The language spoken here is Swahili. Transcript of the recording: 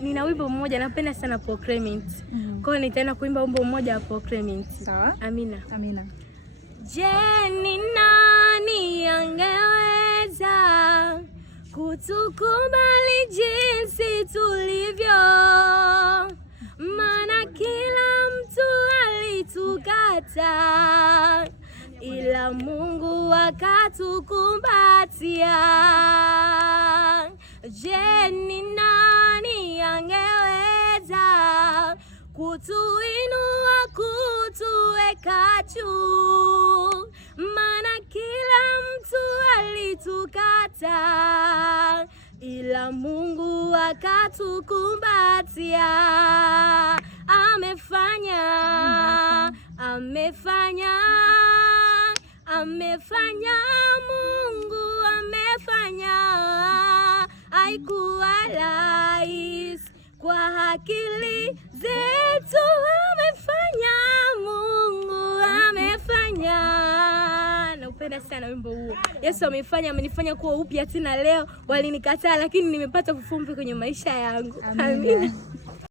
Nina wimbo mmoja napenda sana Paul Clement. Kwa hiyo nitaenda kuimba wimbo mmoja wa Paul Clement. Sawa? Amina. Amina. Je, ni nani angeweza kutukubali jinsi tulivyo? Maana kila mtu alitukata, ila Mungu akatukumbatia. Je, ni nani angeweza kutuinua, kutuweka juu? Maana kila mtu alitukata, ila Mungu akatukumbatia. Amefanya, Mungu amefanya. Haikuwa rahisi kwa akili zetu, amefanya, Mungu amefanya. Naupenda sana wimbo huo. Yesu amefanya, amenifanya kuwa upya tena leo. Walinikataa lakini nimepata kufumbi kwenye maisha yangu. Amina.